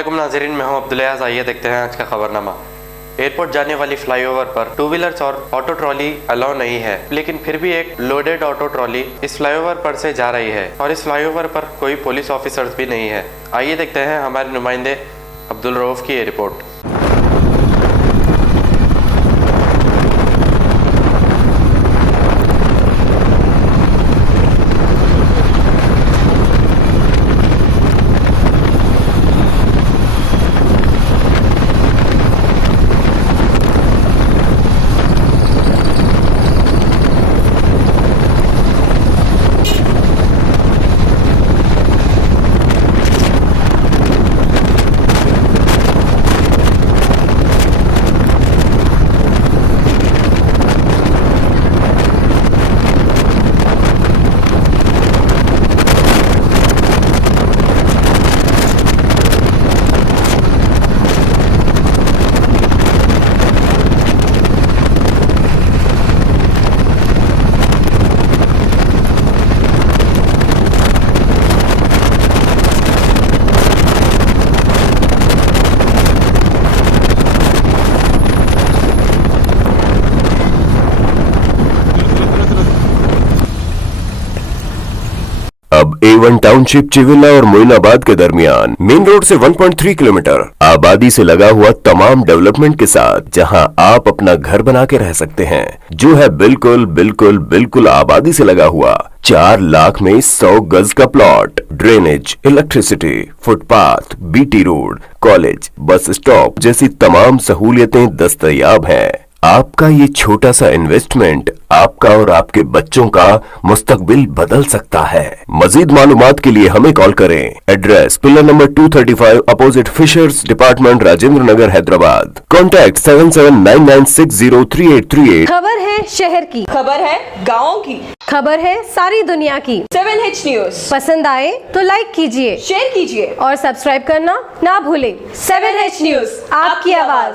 अस्सलामुअलैकुम नाज़रीन, मैं हूं अब्दुल-अयाज़। आइए देखते हैं आज का खबरनामा। एयरपोर्ट जाने वाली फ्लाईओवर पर टू व्हीलर्स और ऑटो ट्रॉली अलाउ नहीं है, लेकिन फिर भी एक लोडेड ऑटो ट्रॉली इस फ्लाईओवर पर से जा रही है और इस फ्लाईओवर पर कोई पुलिस ऑफिसर्स भी नहीं है। आइए देखते हैं हमारे नुमाइंदे अब्दुल रऊफ की ये रिपोर्ट। अब A1 टाउनशिप चिविला और मोइनाबाद के दरमियान मेन रोड से 1.3 किलोमीटर आबादी से लगा हुआ तमाम डेवलपमेंट के साथ जहां आप अपना घर बना के रह सकते हैं, जो है बिल्कुल बिल्कुल बिल्कुल आबादी से लगा हुआ 4 लाख में 100 गज का plot. Drainage, electricity, footpath, BT road, college, bus stop जैसी तमाम सहूलियतें दस्तयाब हैं। आपका ये छोटा सा इन्वेस्टमेंट आपका और आपके बच्चों का मुस्तकबिल बदल सकता है। मजीद मालूमात के लिए हमें कॉल करें। Address pillar number 235 opposite fishers department, Rajendra Nagar, Hyderabad. Contact 7799603838। खबर है शहर की, खबर है गाँव की, खबर है सारी दुनिया की। 7H न्यूज पसंद आए तो लाइक कीजिए, शेयर कीजिए और सब्सक्राइब करना ना भूलें। 7H न्यूज, आपकी आवाज।